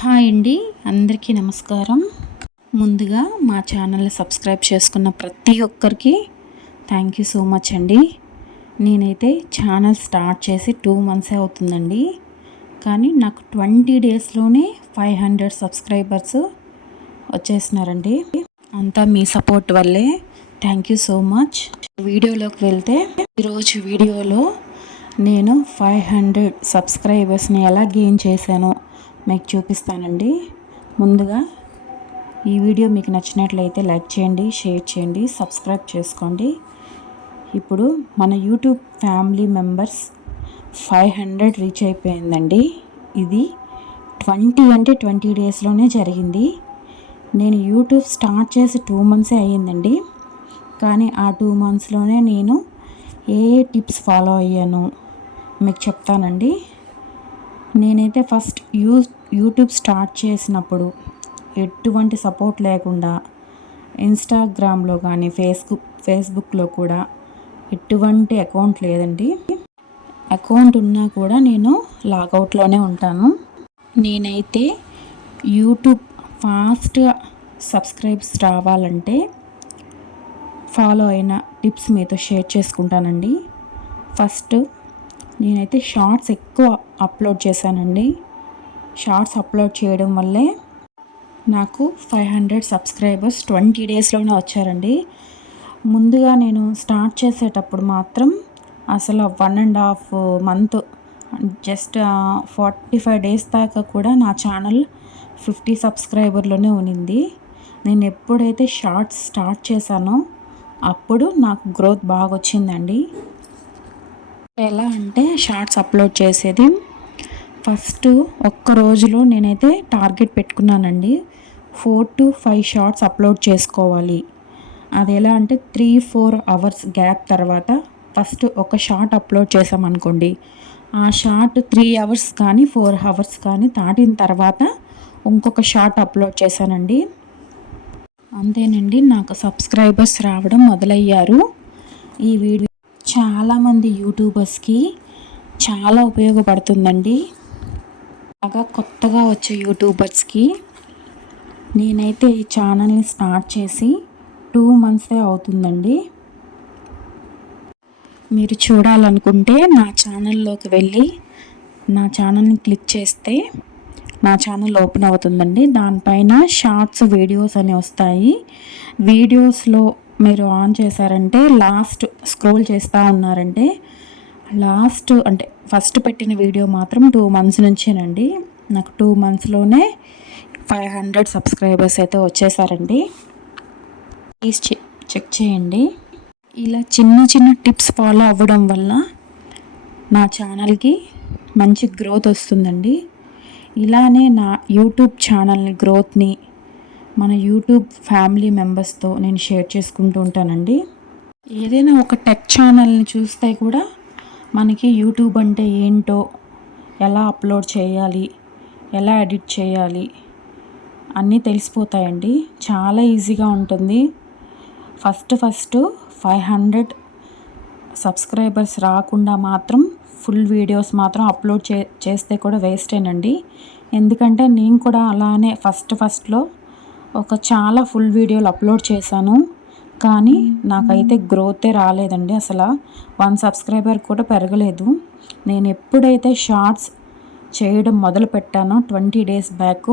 Hi అండి, అందరికీ నమస్కారం. ముందుగా మా ఛానల్ని సబ్స్క్రైబ్ చేసుకున్న ప్రతి ఒక్కరికి థ్యాంక్ యూ సో మచ్ అండి. నేనైతే ఛానల్ స్టార్ట్ చేసి 2 మంత్సే అవుతుందండి, కానీ నాకు 20 డేస్లోనే 500 సబ్స్క్రైబర్స్ వచ్చేసినారండి. అంతా మీ సపోర్ట్ వల్లే. Thank you so much. వీడియోలోకి వెళ్తే ఈరోజు వీడియోలో నేను 500 సబ్స్క్రైబర్స్ని ఎలా గెయిన్ చేశానో మీకు చూపిస్తానండి. ముందుగా ఈ వీడియో మీకు నచ్చినట్లయితే లైక్ చేయండి, షేర్ చేయండి, సబ్స్క్రైబ్ చేసుకోండి. ఇప్పుడు మన యూట్యూబ్ ఫ్యామిలీ మెంబర్స్ 500 రీచ్ అయిపోయిందండి. ఇది 20 డేస్లోనే జరిగింది. నేను యూట్యూబ్ స్టార్ట్ చేసి 2 మంత్సే అయ్యిందండి, కానీ ఆ 2 మంత్స్లోనే నేను ఏ టిప్స్ ఫాలో అయ్యాను మీకు చెప్తానండి. నేనైతే ఫస్ట్ యూట్యూబ్ స్టార్ట్ చేసినప్పుడు ఎటువంటి సపోర్ట్ లేకుండా ఇన్స్టాగ్రామ్లో కానీ ఫేస్బుక్లో కూడా ఎటువంటి అకౌంట్ లేదండి. అకౌంట్ ఉన్నా కూడా నేను లాగౌట్లోనే ఉంటాను. నేనైతే యూట్యూబ్ ఫాస్ట్గా సబ్స్క్రైబ్స్ రావాలంటే ఫాలో అయిన టిప్స్ మీతో షేర్ చేసుకుంటానండి. ఫస్ట్ నేనైతే షార్ట్స్ ఎక్కువ అప్లోడ్ చేశానండి. షార్ట్స్ అప్లోడ్ చేయడం వల్లే నాకు 500 సబ్స్క్రైబర్స్ 20 డేస్లోనే వచ్చారండి. ముందుగా నేను స్టార్ట్ చేసేటప్పుడు మాత్రం అసలు 1.5 మంత్ జస్ట్ 45 డేస్ దాకా కూడా నా ఛానల్ 50 సబ్స్క్రైబర్లోనే ఉన్నింది. నేను ఎప్పుడైతే షార్ట్స్ స్టార్ట్ చేశానో అప్పుడు నాకు గ్రోత్ బాగా వచ్చిందండి. ఎలా అంటే షార్ట్స్ అప్లోడ్ చేసేది ఫస్ట్ ఒక్క రోజులో నేనైతే టార్గెట్ పెట్టుకున్నానండి. 4 to 5 షార్ట్స్ అప్లోడ్ చేసుకోవాలి. అది ఎలా అంటే 3-4 అవర్స్ గ్యాప్ తర్వాత ఫస్ట్ ఒక షార్ట్ అప్లోడ్ చేసామనుకోండి, ఆ షార్ట్ 3 అవర్స్ కానీ 4 అవర్స్ కానీ దాటిన తర్వాత ఇంకొక షార్ట్ అప్లోడ్ చేశానండి. అంతేనండి, నాకు సబ్స్క్రైబర్స్ రావడం మొదలయ్యారు. ఈ వీడియో చాలామంది యూట్యూబర్స్కి చాలా ఉపయోగపడుతుందండి. బాగా కొత్తగా వచ్చే యూట్యూబర్స్కి. నేనైతే ఈ ఛానల్ని స్టార్ట్ చేసి 2 మంత్సే అవుతుందండి. మీరు చూడాలనుకుంటే నా ఛానల్లోకి వెళ్ళి నా ఛానల్ని క్లిక్ చేస్తే నా ఛానల్ ఓపెన్ అవుతుందండి. దానిపైన షార్ట్స్ వీడియోస్ అని వస్తాయి. వీడియోస్లో మీరు ఆన్ చేశారంటే లాస్ట్ స్క్రోల్ చేస్తూ ఉన్నారంటే లాస్ట్ అంటే ఫస్ట్ పెట్టిన వీడియో మాత్రం 2 మంత్స్ నుంచేనండి. నాకు 2 మంత్స్లోనే 500 సబ్స్క్రైబర్స్ అయితే వచ్చేసారండి. ప్లీజ్ చెక్ చేయండి. ఇలా చిన్న చిన్న టిప్స్ ఫాలో అవ్వడం వల్ల నా ఛానల్కి మంచి గ్రోత్ వస్తుందండి. ఇలానే నా యూట్యూబ్ ఛానల్ని గ్రోత్ని మన యూట్యూబ్ ఫ్యామిలీ మెంబర్స్తో నేను షేర్ చేసుకుంటూ ఉంటానండి. ఏదైనా ఒక టెక్ ఛానల్ని చూస్తే కూడా మనకి యూట్యూబ్ అంటే ఏంటో, ఎలా అప్లోడ్ చేయాలి, ఎలా ఎడిట్ చేయాలి అన్నీ తెలిసిపోతాయండి. చాలా ఈజీగా ఉంటుంది. ఫస్ట్ 500 సబ్స్క్రైబర్స్ రాకుండా మాత్రం ఫుల్ వీడియోస్ మాత్రం అప్లోడ్ చేస్తే కూడా వేస్టేనండి. ఎందుకంటే నేను కూడా అలానే ఫస్ట్లో ఒక చాలా ఫుల్ వీడియోలు అప్లోడ్ చేశాను, కానీ నాకైతే గ్రోతే రాలేదండి. అసలు 1 సబ్స్క్రైబర్ కూడా పెరగలేదు. నేను ఎప్పుడైతే షార్ట్స్ చేయడం మొదలు పెట్టానో 20 డేస్ బ్యాక్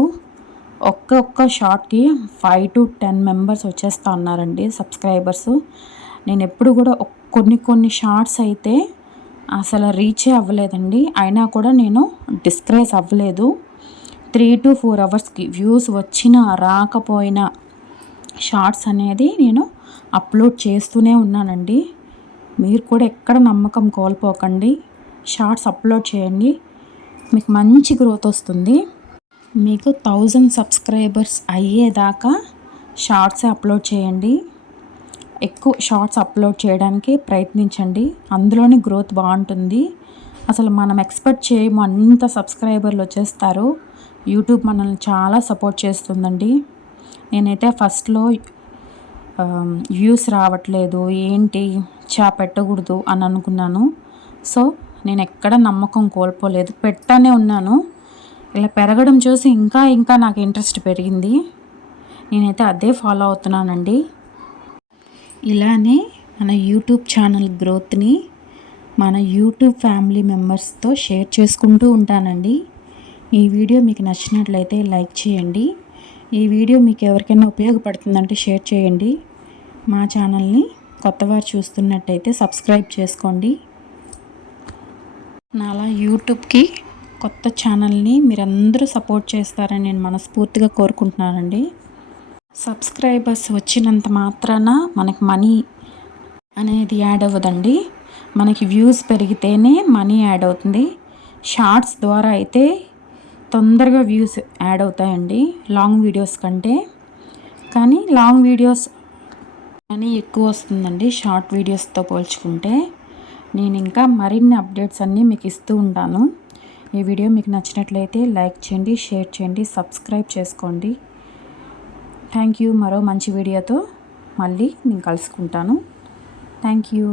ఒక్క షార్ట్కి 5 to 10 మెంబర్స్ వచ్చేస్తా ఉన్నారండి సబ్స్క్రైబర్స్. నేను ఎప్పుడు కూడా కొన్ని షార్ట్స్ అయితే అసలు రీచే అవ్వలేదండి. అయినా కూడా నేను డిస్కరేజ్ అవ్వలేదు. 3 to 4 అవర్స్కి వ్యూస్ వచ్చినా రాకపోయినా షార్ట్స్ అనేది నేను అప్లోడ్ చేస్తూనే ఉన్నానండి. మీరు కూడా ఎక్కడ నమ్మకం కోల్పోకండి. షార్ట్స్ అప్లోడ్ చేయండి, మీకు మంచి గ్రోత్ వస్తుంది. మీకు 1000 సబ్స్క్రైబర్స్ అయ్యేదాకా షార్ట్సే అప్లోడ్ చేయండి. ఎక్కువ షార్ట్స్ అప్లోడ్ చేయడానికి ప్రయత్నించండి. అందులోనే గ్రోత్ బాగుంటుంది. అసలు మనం ఎక్స్పెక్ట్ చేయము అంత సబ్స్క్రైబర్లు వచ్చేస్తారు. యూట్యూబ్ మనల్ని చాలా సపోర్ట్ చేస్తుందండి. నేనైతే ఫస్ట్లో వ్యూస్ రావట్లేదు, ఏంటి పెట్టకూడదు అని అనుకున్నాను. సో నేను ఎక్కడ నమ్మకం కోల్పోలేదు, పెడతానే ఉన్నాను. ఇలా పెరగడం చూసి ఇంకా ఇంకా నాకు ఇంట్రెస్ట్ పెరిగింది. నేనైతే అదే ఫాలో అవుతున్నానండి. ఇలానే మన యూట్యూబ్ ఛానల్ గ్రోత్ని మన యూట్యూబ్ ఫ్యామిలీ మెంబర్స్తో షేర్ చేసుకుంటూ ఉంటానండి. ఈ వీడియో మీకు నచ్చినట్లయితే లైక్ చేయండి. ఈ వీడియో మీకు ఎవరికైనా ఉపయోగపడుతుందంటే షేర్ చేయండి. మా ఛానల్ని కొత్తవారు చూస్తున్నట్టయితే సబ్స్క్రైబ్ చేసుకోండి. నాలా యూట్యూబ్కి కొత్త ఛానల్ని మీరందరూ సపోర్ట్ చేస్తారని నేను మనస్ఫూర్తిగా కోరుకుంటున్నానండి. సబ్స్క్రైబర్స్ వచ్చినంత మాత్రాన మనకి మనీ అనేది యాడ్ అవ్వదండి. మనకి వ్యూస్ పెరిగితేనే మనీ యాడ్ అవుతుంది. షార్ట్స్ ద్వారా అయితే తొందరగా వ్యూస్ యాడ్ అవుతాయండి లాంగ్ వీడియోస్ కంటే. కానీ లాంగ్ వీడియోస్ మనీ ఎక్కువ వస్తుందండి షార్ట్ వీడియోస్తో పోల్చుకుంటే. నేను ఇంకా మరిన్ని అప్డేట్స్ అన్నీ మీకు ఇస్తూ ఉంటాను. ఈ వీడియో మీకు నచ్చినట్లయితే లైక్ చేయండి, షేర్ చేయండి, సబ్స్క్రైబ్ చేసుకోండి. Thank you. మరో మంచి వీడియోతో మళ్ళీ నేను కలుసుకుంటాను. Thank you.